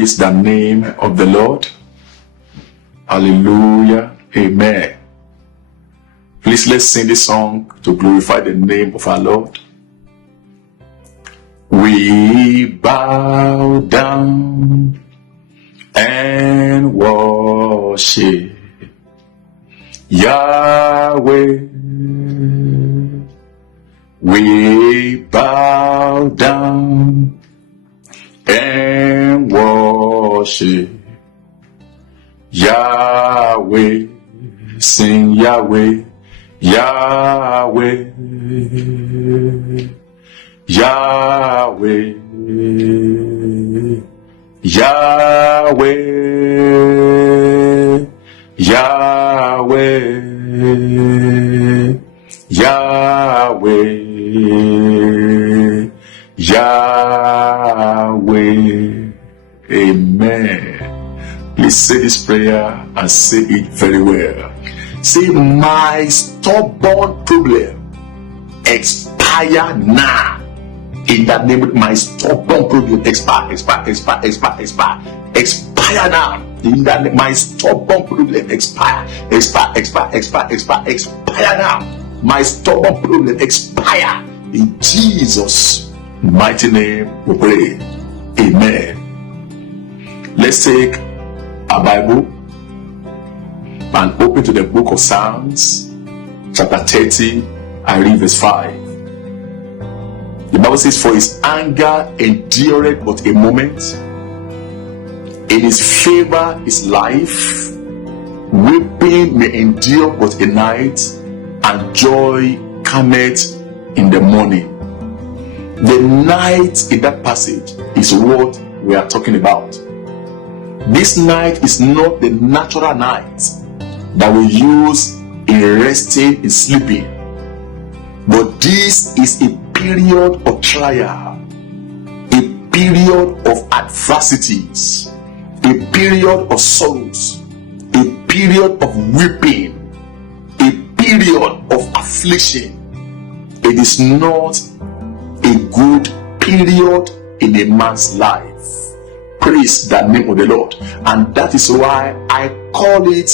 Praise the name of the Lord. Hallelujah. Amen. Please let's sing this song to glorify the name of our Lord. We bow down and worship Yahweh. We bow down and worship Yahweh. Sing Yahweh, Yahweh, Yahweh, Yahweh, Yahweh, Yahweh, Yahweh. Amen. Please say this prayer and say it very well. Say, my stubborn problem expire now. In that name, my stubborn problem expire now. In that name, my stubborn problem expire now. My stubborn problem expire. In Jesus' mighty name we pray. Amen. Let's take a Bible and open to the book of Psalms, chapter 30, and read verse 5. The Bible says, for his anger endureth but a moment, in his favor is life. Weeping may endure but a night, and joy cometh in the morning. The night in that passage is what we are talking about. This night is not the natural night that we use in resting, in sleeping, but this is a period of trial, a period of adversities, a period of sorrows, a period of weeping, a period of affliction. It is not a good period in a man's life. Praise the name of the Lord. And that is why I call it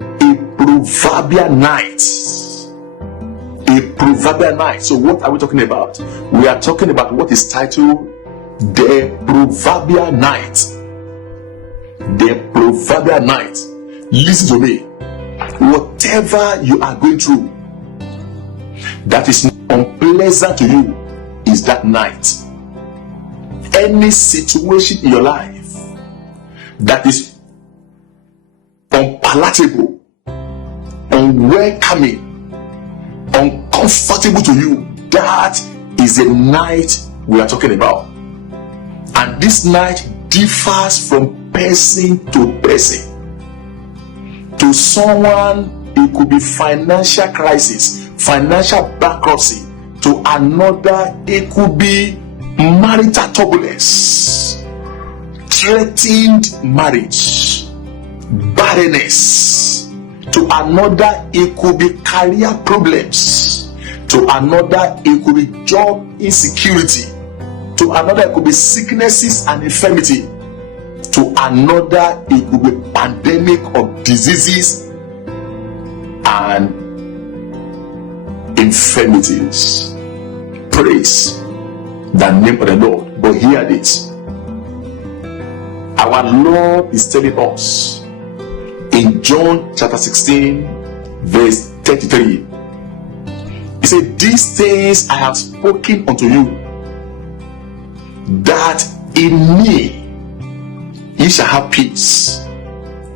a proverbial night. A proverbial night. So what are we talking about? We are talking about what is titled the proverbial night. The proverbial night. Listen to me. Whatever you are going through that is unpleasant to you is that night. Any situation in your life that is unpalatable, unwelcoming, uncomfortable to you, that is the night we are talking about. And this night differs from person to person. To someone, it could be financial crisis, financial bankruptcy. To another, it could be marital turbulence, threatened marriage, barrenness. To another, it could be career problems. To another, it could be job insecurity. To another, it could be sicknesses and infirmity. To another, it could be pandemic of diseases and infirmities. Praise the name of the Lord. But hear this. Our Lord is telling us in John chapter 16 verse 33. He said, these things I have spoken unto you, that in me ye shall have peace.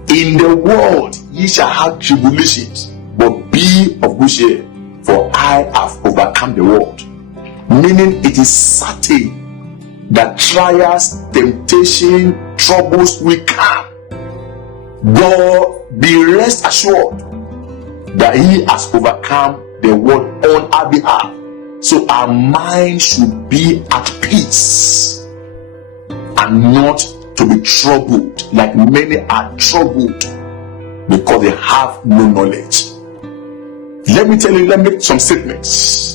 In the world ye shall have tribulations, but be of good cheer, for I have overcome the world. Meaning it is certain that trials, temptation, troubles will come. But be rest assured that he has overcome the world on our behalf. So our mind should be at peace and not to be troubled, like many are troubled because they have no knowledge. Let me make some statements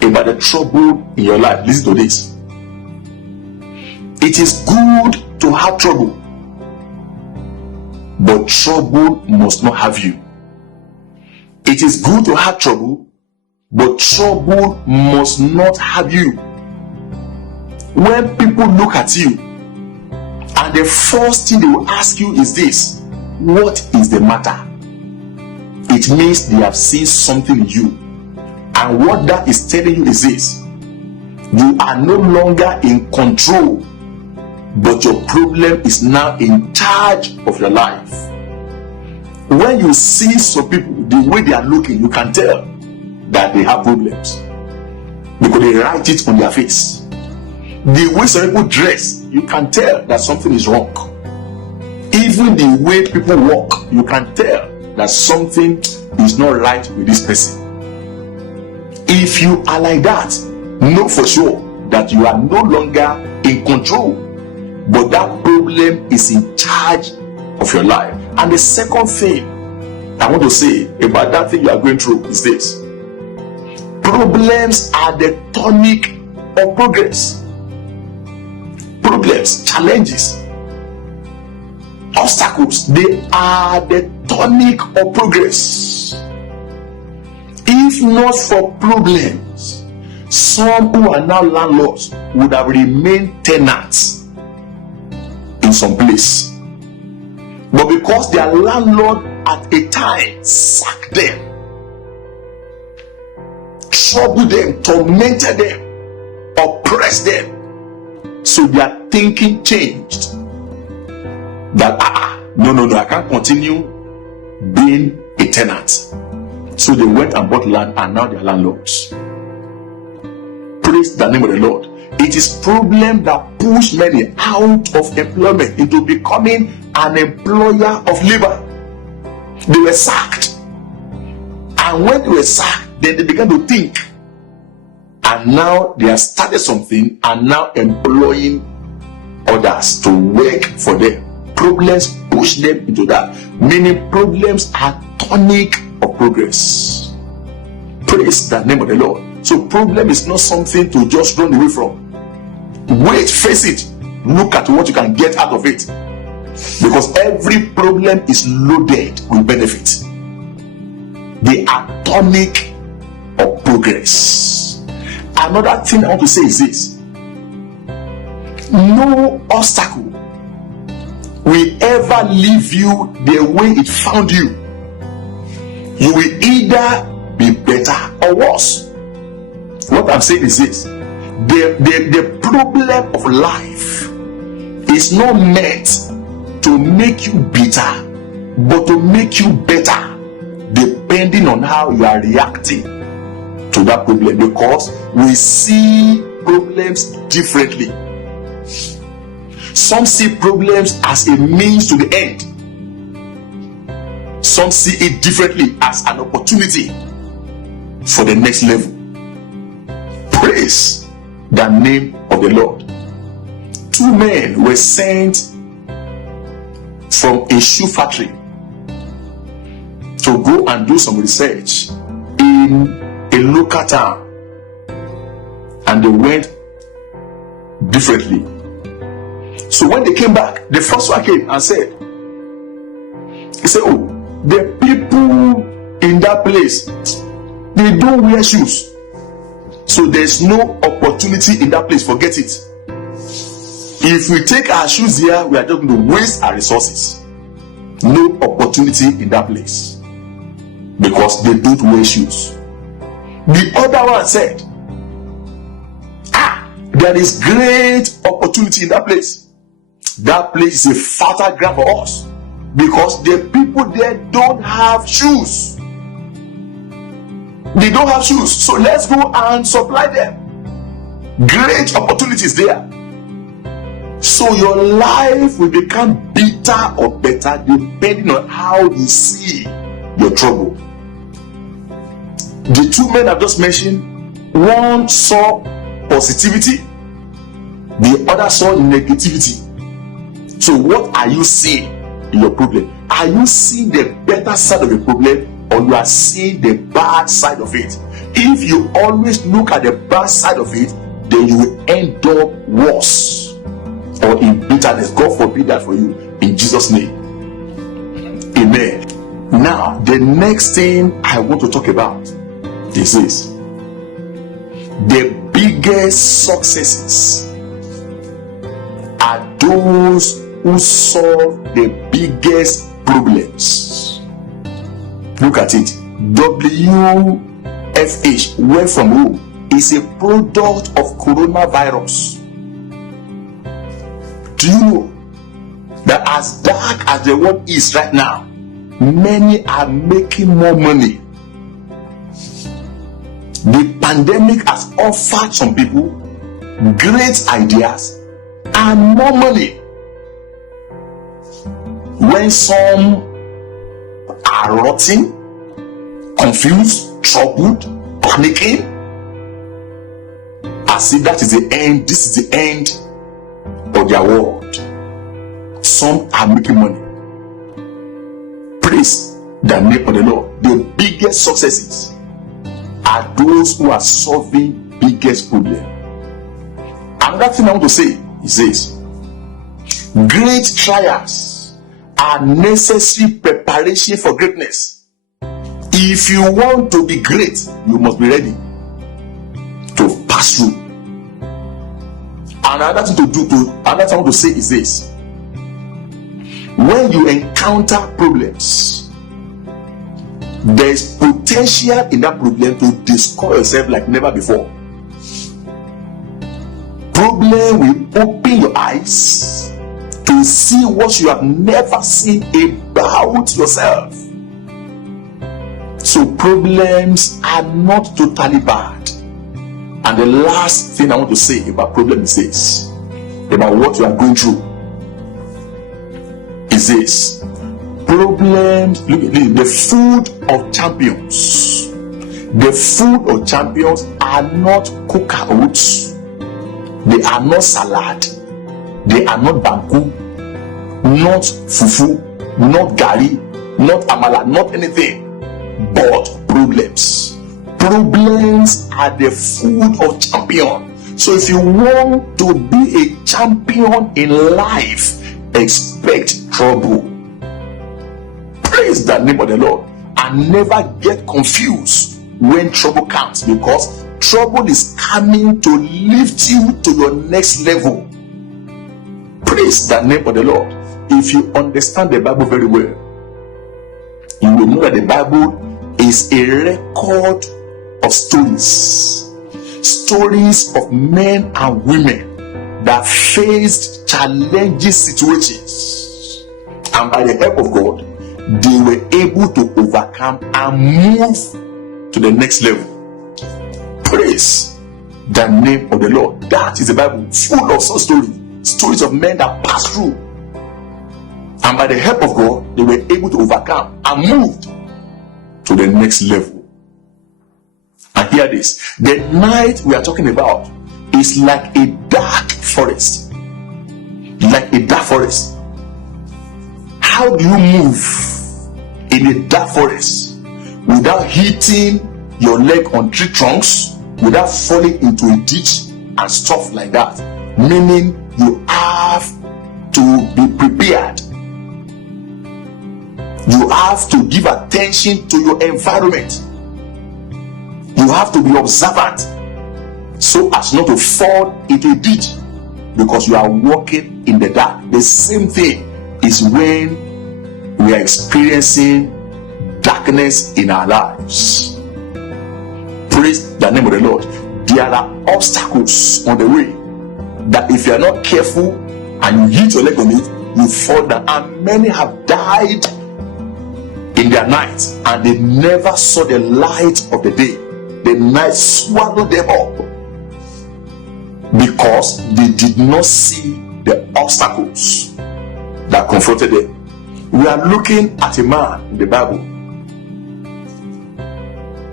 about the trouble in your life. Listen to this. It is good to have trouble, but trouble must not have you. It is good to have trouble, but trouble must not have you. When people look at you, and the first thing they will ask you is this: what is the matter? It means they have seen something in you. And what that is telling you is this: you are no longer in control, but your problem is now in charge of your life. When you see some people, the way they are looking, you can tell that they have problems because they write it on their face. The way some people dress, you can tell that something is wrong. Even the way people walk, you can tell that something is not right with this person. If you are like that, know for sure that you are no longer in control, but that problem is in charge of your life. And the second thing I want to say about that thing you are going through is this: problems are the tonic of progress. Problems, challenges, obstacles, they are the tonic of progress. If not for problems, some who are now landlords would have remained tenants in some place. But because their landlord at a time sacked them, troubled them, tormented them, oppressed them, so their thinking changed. That no, I can't continue being a tenant. So they went and bought land, and now they are landlords. Praise the name of the Lord. It is problem that push many out of employment into becoming an employer of labor. They were sacked, and when they were sacked, then they began to think, and now they have started something and now employing others to work for them. Problems push them into that. Meaning problems are tonic of progress. Praise the name of the Lord. So problem is not something to just run away from. Wait, face it. Look at what you can get out of it. Because every problem is loaded with benefit. They are tonic of progress. Another thing I want to say is this: no obstacle will ever leave you the way it found you. You will either be better or worse. What I'm saying is this: the problem of life is not meant to make you bitter, but to make you better, depending on how you are reacting to that problem. Because we see problems differently. Some see problems as a means to the end. Some see it differently, as an opportunity for the next level. Praise the name of the Lord. 2 men were sent from a shoe factory to go and do some research in a local town, and they went differently. So when they came back, the first one came and said, oh, the people in that place, they don't wear shoes, so there's no opportunity in that place. Forget it. If we take our shoes here, we are just going to waste our resources. No opportunity in that place because they don't wear shoes. The other one said, there is great opportunity in that place. That place is a fertile ground for us because the people there don't have shoes. They don't have shoes, so let's go and supply them. Great opportunities there. So your life will become bitter or better depending on how you see your trouble. The 2 men I've just mentioned, one saw positivity, the other saw negativity. So what are you seeing in your problem? Are you seeing the better side of the problem, or you are seeing the bad side of it? If you always look at the bad side of it, then you will end up worse or in bitter bitterness. God forbid that for you in Jesus' name. Amen. Now, the next thing I want to talk about is this. The biggest successes are those who solve the biggest problems. Look at it. WFH, where from who, is a product of coronavirus. Do you know that as dark as the world is right now, many are making more money? The pandemic has offered some people great ideas and more money. When some are rotting, confused, troubled, panicking, as if that is the end, this is the end of their world. Some are making money. Praise the name of the Lord. The biggest successes are those who are solving biggest problem. Another thing I want to say is this: great trials are necessary preparation for greatness. If you want to be great, you must be ready to pass through. Another thing I want to say is this: when you encounter problems, there is potential in that problem to discover yourself like never before. Problem will open your eyes to see what you have never seen about yourself. So problems are not totally bad. And the last thing I want to say about problems is this, about what you are going through, is this: problems, look at this, the food of champions. The food of champions are not coca oats, they are not salad, they are not banku, not fufu, not gari, not amala, not anything but problems. Problems are the food of champion. So if you want to be a champion in life, expect trouble. Praise the name of the Lord. And never get confused when trouble comes, because trouble is coming to lift you to your next level. Praise the name of the Lord. If you understand the Bible very well, you will know that the Bible is a record of stories of men and women that faced challenging situations, and by the help of God, they were able to overcome and move to the next level. Praise the name of the Lord. That is the Bible, full of such stories of men that passed through, and by the help of God, they were able to overcome and moved to the next level. And hear this: the night we are talking about is like a dark forest. Like a dark forest. How do you move in a dark forest without hitting your leg on tree trunks, without falling into a ditch and stuff like that? Meaning you have to be prepared. You have to give attention to your environment. You have to be observant so as not to fall into a ditch because you are walking in the dark. The same thing is when we are experiencing darkness in our lives. Praise the name of the Lord. There are obstacles on the way that if you are not careful and you hit your leg on it, you fall down. And many have died in their night and they never saw the light of the day. The night swallowed them up because they did not see the obstacles that confronted them. We are looking at a man in the Bible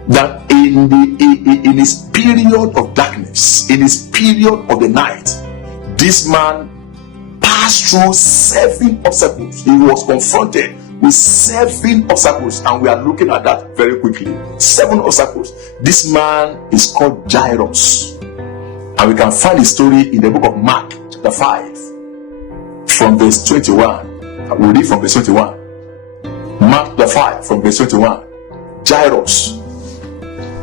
that in his period of darkness, in his period of the night, this man passed through 7 obstacles. He was confronted with 7 obstacles, and we are looking at that very quickly. 7 obstacles. This man is called Jairus, and we can find his story in the book of Mark chapter 5. from verse 21. We'll read from verse 21. Mark the 5 from verse 21. Jairus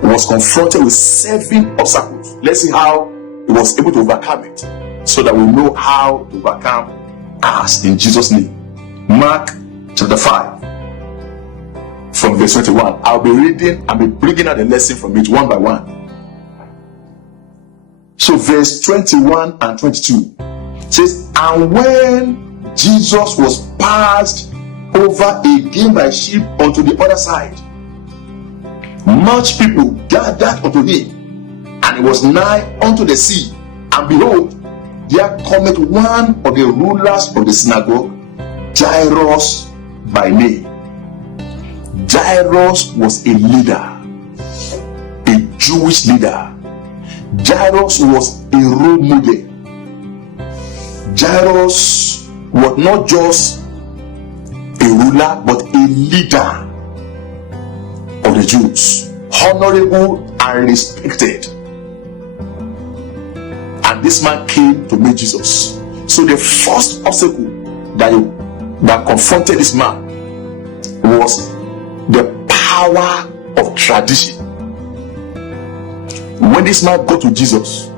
was confronted with 7 obstacles. Let's see how he was able to overcome it, so that we know how to overcome us in Jesus' name. Mark chapter 5 from verse 21. I'll be reading and be bringing out the lesson from it one by one. So verse 21 and 22 says, and when Jesus was passed over again by ship unto the other side, much people gathered unto him, and he was nigh unto the sea, and behold, there cometh one of the rulers of the synagogue, Jairus by name. Jairus was a leader, a Jewish leader. Jairus was a role model. Jairus was not just a ruler, but a leader of the Jews, honorable and respected. And this man came to meet Jesus. So the first obstacle that confronted this man was the power of tradition. When this man got to Jesus,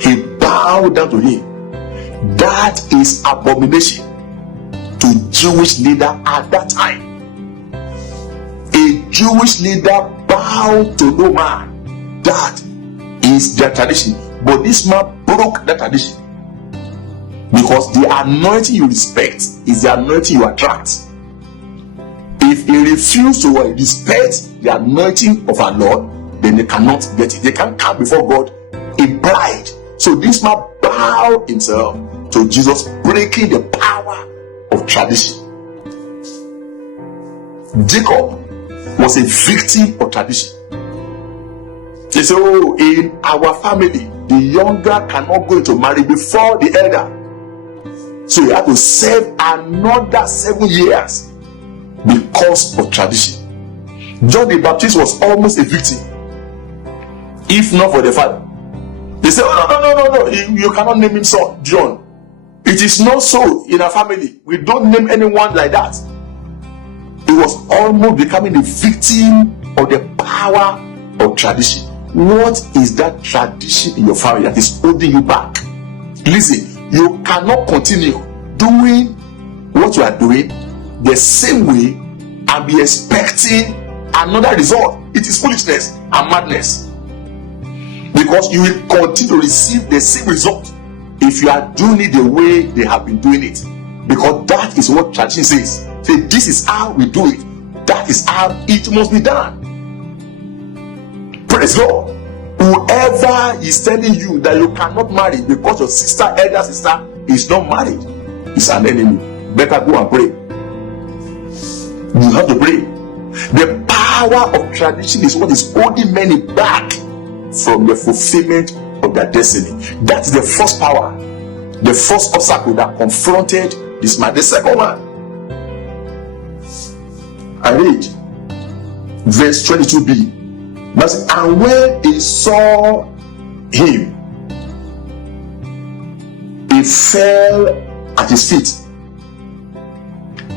he bowed down to him. That is abomination to Jewish leader at that time. A Jewish leader bowed to no man. That is their tradition. But this man broke that tradition, because the anointing you respect is the anointing you attract. If he refused to respect the anointing of our Lord, then they cannot get it. They can't come before God in pride. So this man bowed himself to Jesus, breaking the power of tradition. Jacob was a victim of tradition. They say, oh, in our family, the younger cannot go into marriage before the elder. So he had to serve another 7 years because of tradition. John the Baptist was almost a victim, if not for the father. They say, oh, no, you cannot name him son John. It is not so in our family. We don't name anyone like that. He was almost becoming the victim of the power of tradition. What is that tradition in your family that is holding you back? Listen, you cannot continue doing what you are doing the same way and be expecting another result. It is foolishness and madness, because you will continue to receive the same result if you are doing it the way they have been doing it, because that is what tradition says. Say, this is how we do it, that is how it must be done. Praise God. Whoever is telling you that you cannot marry because your elder sister is not married is an enemy. Better go and pray. You have to pray. The power of tradition is what is holding many back from the fulfillment of their destiny. That is the first power, the first obstacle that confronted this man. The second one, I read verse 22b. And when he saw him, he fell at his feet.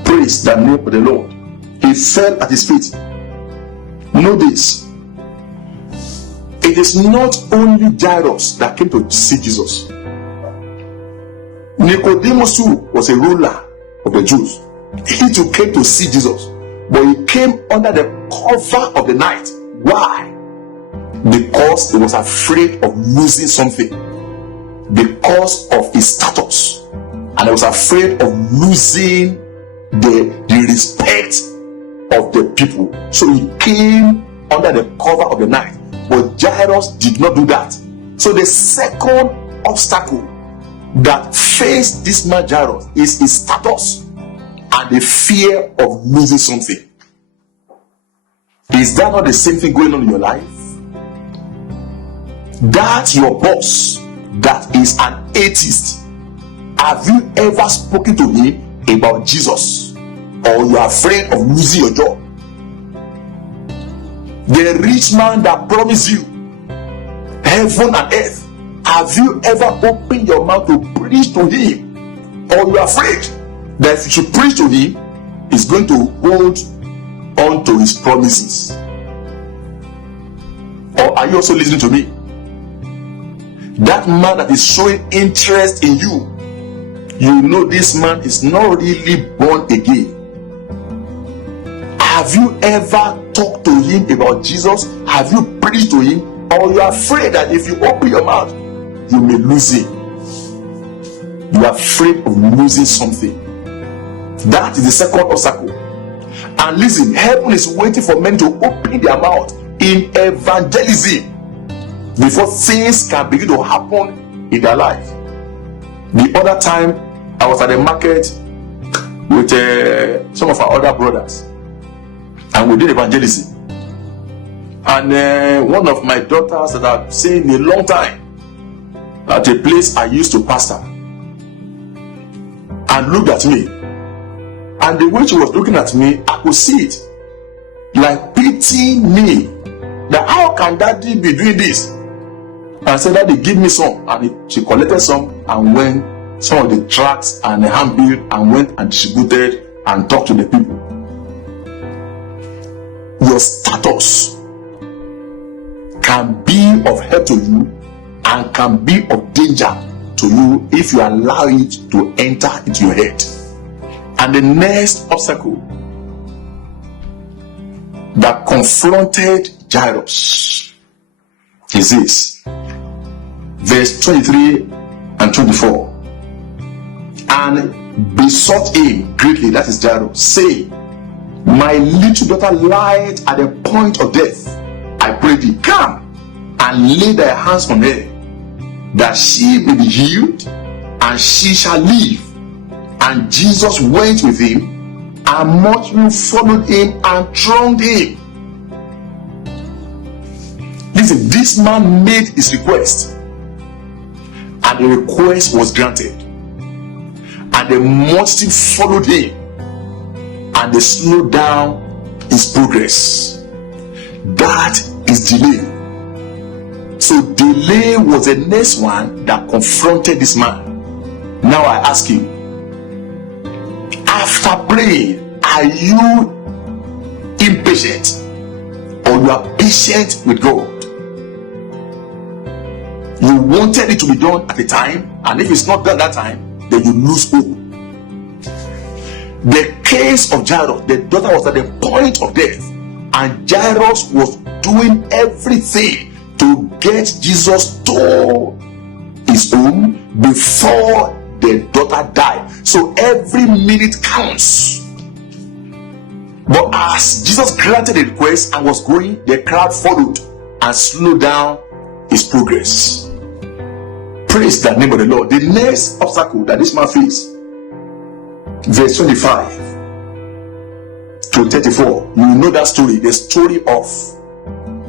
Praise the name of the Lord. He fell at his feet. Know this. It is not only Jairus that came to see Jesus. Nicodemus too was a ruler of the Jews. He too came to see Jesus, but he came under the cover of the night. Why? Because he was afraid of losing something, because of his status, and he was afraid of losing the respect of the people. So he came under the cover of the night. But Jairus did not do that. So the second obstacle that faced this man Jairus is his status and the fear of losing something. Is that not the same thing going on in your life? That your boss that is an atheist, have you ever spoken to him about Jesus? Or you are afraid of losing your job? The rich man that promised you heaven and earth, have you ever opened your mouth to preach to him Or you are afraid that if you preach to him, he's going to hold on to his promises. Or are you also listening to me? That man that is showing interest in you, you know this man is not really born again. Have you ever talked to him about Jesus? Have you preached to him? Or you are afraid that if you open your mouth, you may lose him? You are afraid of losing something. That is the second obstacle. And listen, heaven is waiting for men to open their mouth in evangelism before things can begin to happen in their life. The other time, I was at the market with some of our other brothers, and we did evangelism. And one of my daughters that I've seen in a long time at a place I used to pastor, and looked at me. And the way she was looking at me, I could see it, like pitying me. That how can daddy be doing this? And I said, Daddy, give me some. And she collected some and went some of the tracts and the handbill and went and distributed and talked to the people. Your status can be of help to you and can be of danger to you if you allow it to enter into your head. And the next obstacle that confronted Jairus is this, verse 23 and 24. And besought him greatly, that is Jairus, saying, My little daughter lieth at the point of death. I pray thee, come and lay thy hands on her, that she may be healed, and she shall live. And Jesus went with him, and much people followed him and thronged him. Listen, this man made his request, and the request was granted. And the multitude followed him, and they slowed down his progress. That is delay. So delay was the next one that confronted this man. Now I ask you, after praying, are you impatient or you are patient with God? You wanted it to be done at the time, and if it's not done that time, then you lose hope. The case of Jairus, the daughter was at the point of death, and Jairus was doing everything to get Jesus to his home before the daughter died. So every minute counts. But as Jesus granted the request and was going, the crowd followed and slowed down his progress. Praise the name of the Lord. The next obstacle that this man faced, verse 25 to 34, you know that story, the story of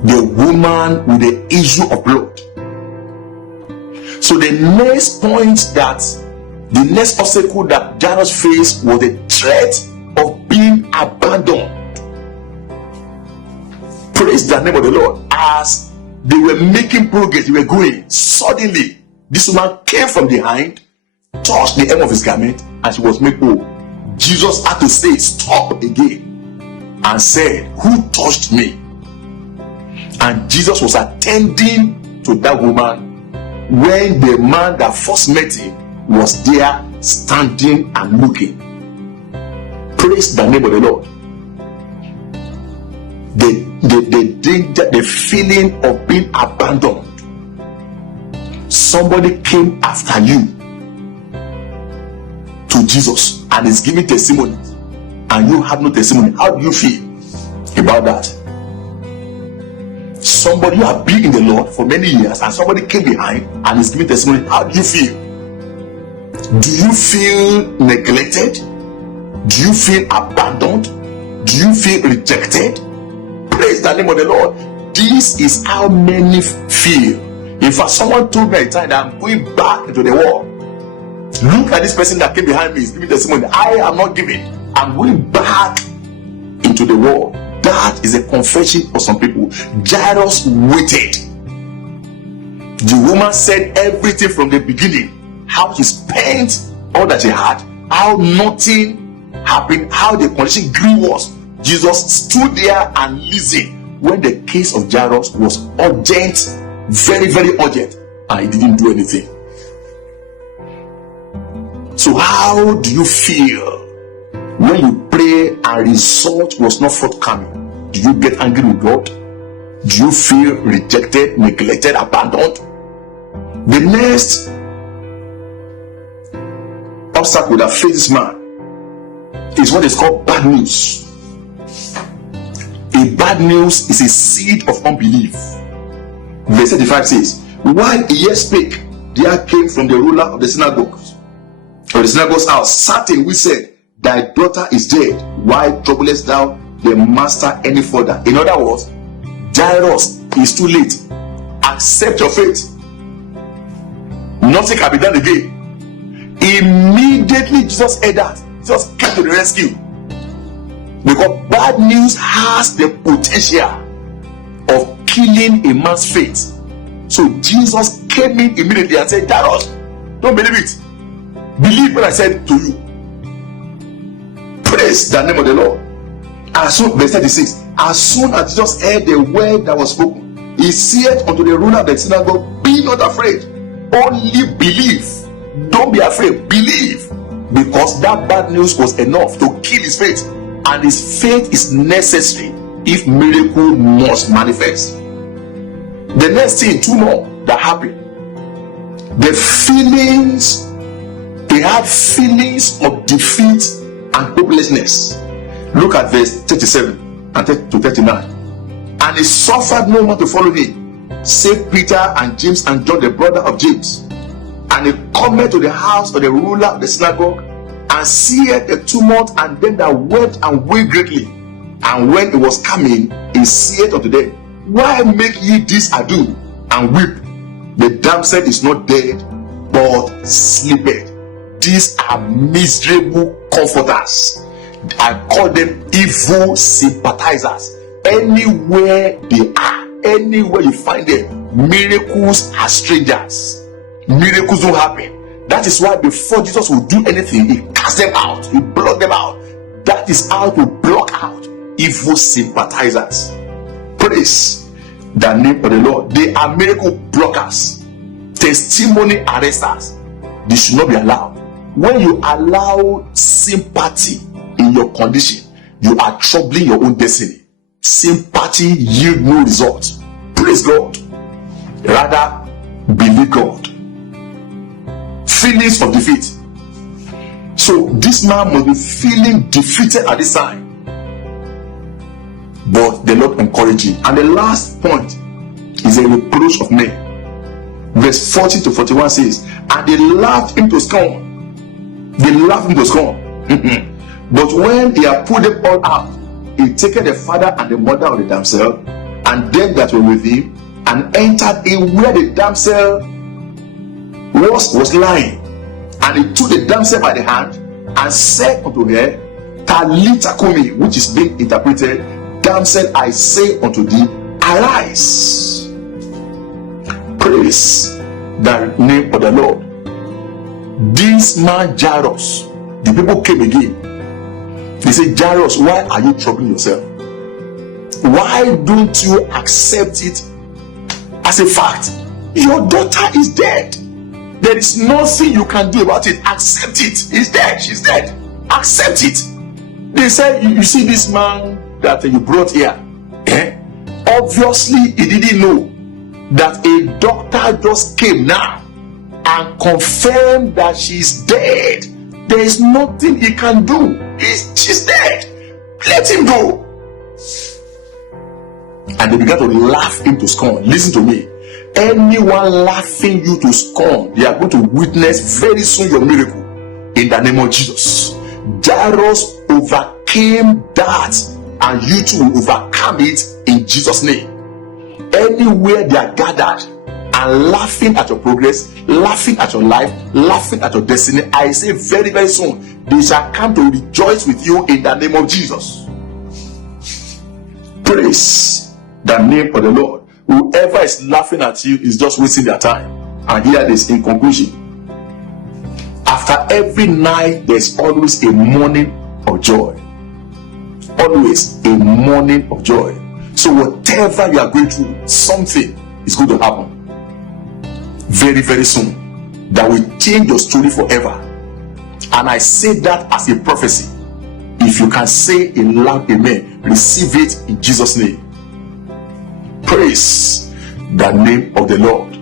the woman with the issue of blood. So the next point, that the next obstacle that Jairus faced was the threat of being abandoned. Praise the name of the Lord. As they were making progress, they were going, suddenly this woman came from behind, touched the hem of his garment, and she was made whole. Jesus had to say, stop again, and said, who touched me? And Jesus was attending to that woman when the man that first met him was there standing and looking. Praise the name of the Lord. The feeling of being abandoned. Somebody came after you to Jesus and is giving testimony, and you have no testimony. How do you feel about that? Somebody, you have been in the Lord for many years, and somebody came behind and is giving testimony. How do you feel? Do you feel neglected? Do you feel abandoned? Do you feel rejected? Praise the name of the Lord. This is how many feel. In fact, someone told me at the time that I'm going back into the world. Look at this person that came behind me, is giving testimony. I am not giving. I'm going back into the world. That is a confession for some people. Jairus waited. The woman said everything from the beginning, how she spent all that he had, how nothing happened, how the condition grew worse. Jesus stood there and listened when the case of Jairus was urgent, very, very urgent, and he didn't do anything. So how do you feel when you pray and result was not forthcoming? Do you get angry with God? Do you feel rejected, neglected, abandoned? The next obstacle that faces man is what is called bad news. A bad news is a seed of unbelief. Verse 35 says, while he yet spake, there came from the ruler of the synagogue's house certain which said, thy daughter is dead. Why troublest thou the master any further? In other words, Jairus, is too late. Accept your fate. Nothing can be done again. Immediately Jesus heard that, Jesus came to the rescue. Because bad news has the potential of killing a man's faith. So Jesus came in immediately and said, Jairus, don't believe it. Believe what I said to you. Praise the name of the Lord. As soon, verse 36, as soon as Jesus heard the word that was spoken, he said unto the ruler of the synagogue, be not afraid, only believe. Don't be afraid, believe. Because that bad news was enough to kill his faith, and his faith is necessary if miracle must manifest. The next thing, two more that happened. The feelings, they had feelings of defeat and hopelessness. Look at verse 37 and to 39. And he suffered no one to follow him, save Peter and James and John, the brother of James. And he cometh to the house of the ruler of the synagogue, and seeth the tumult and them that wept and wailed greatly. And when it was coming, he saith unto them, why make ye this ado and weep? The damsel is not dead, but sleepeth. These are miserable comforters. I call them evil sympathizers. Anywhere they are, anywhere you find them, miracles are strangers. Miracles don't happen. That is why before Jesus will do anything, he cast them out, he blocked them out. That is how to block out evil sympathizers. Praise the name of the Lord. They are miracle blockers, testimony arresters. They should not be allowed. When you allow sympathy in your condition, you are troubling your own destiny. Sympathy yield no result. Praise God. Rather, believe God. Feelings of defeat. So this man must be feeling defeated at this time. But the Lord encouraged him. And the last point is a reproach of men. Verse 40 to 41 says, and they laughed him to scorn. They laughed him to scorn. But when they had put them all out, he taketh the father and the mother of the damsel, and them that were with him, and entered in where the damsel was lying. And he took the damsel by the hand, and said unto her, Talitha cumi, which is being interpreted, damsel, I say unto thee, arise. Praise the name of the Lord. This man Jairus, the people came again. They said, Jairus, why are you troubling yourself? Why don't you accept it as a fact? Your daughter is dead. There is nothing you can do about it. Accept it. He's dead. She's dead. Accept it. They said, you see this man that you brought here? Obviously, he didn't know that a doctor just came now and confirmed that she's dead. There is nothing he can do. She's dead. Let him go. And they began to laugh him to scorn. Listen to me. Anyone laughing you to scorn, they are going to witness very soon your miracle. In the name of Jesus. Jairus overcame that, and you too will overcome it in Jesus' name. Anywhere they are gathered and laughing at your progress, laughing at your life, laughing at your destiny, I say very, very soon they shall come to rejoice with you in the name of Jesus. Praise the name of the Lord. Whoever is laughing at you is just wasting their time. And here it is in conclusion. After every night, there's always a morning of joy. Always a morning of joy. So whatever you are going through, something is going to happen very, very soon that will change your story forever. And I say that as a prophecy. If you can say a loud amen, receive it in Jesus' name. Praise the name of the Lord.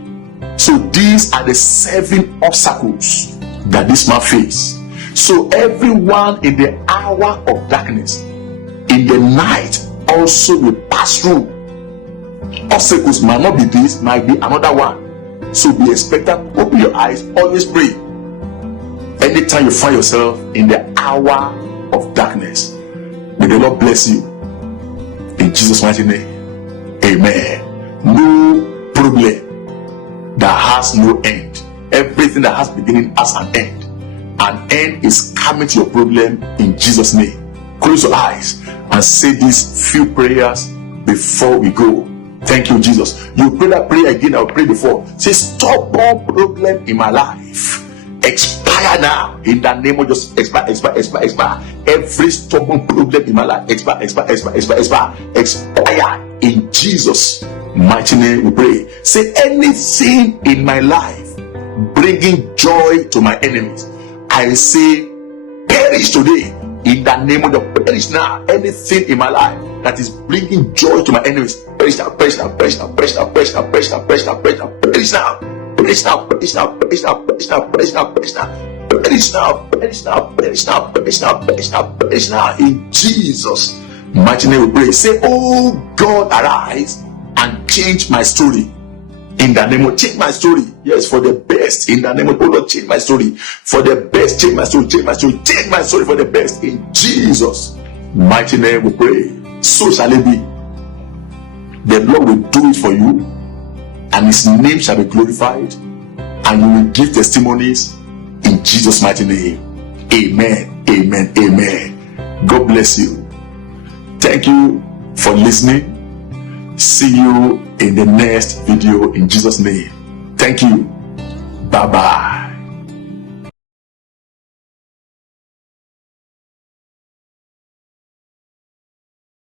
So these are the 7 obstacles that this man faced. So everyone in the hour of darkness, in the night, also will pass through. Obstacles might not be this, might be another one. So be expectant, open your eyes, always pray. Anytime you find yourself in the hour of darkness, may the Lord bless you in Jesus' mighty name. Amen. No problem that has no end. Everything that has beginning has an end. An end is coming to your problem in Jesus' name. Close your eyes and say these few prayers before we go. Thank you, Jesus. You pray that prayer again. I'll pray before. Say, stubborn problem in my life, expire now in the name of Jesus. Expire. Every stubborn problem in my life, expire in Jesus' mighty name. We pray. Say, anything in my life bringing joy to my enemies, I say, perish today in the name of the perish now. Anything in my life that is bringing joy to my enemies, perish now. In Jesus' mighty name we pray. Say, oh God, arise and change my story. In the name of, change my story. Yes, for the best. In the name of, oh Lord, change my story for the best. Change my story for the best. In Jesus' mighty name we pray. So shall it be. The Lord will do it for you, and His name shall be glorified, and you will give testimonies in Jesus' mighty name. Amen. Amen. Amen. God bless you. Thank you for listening. See you in the next video in Jesus' name. Thank you. Bye bye.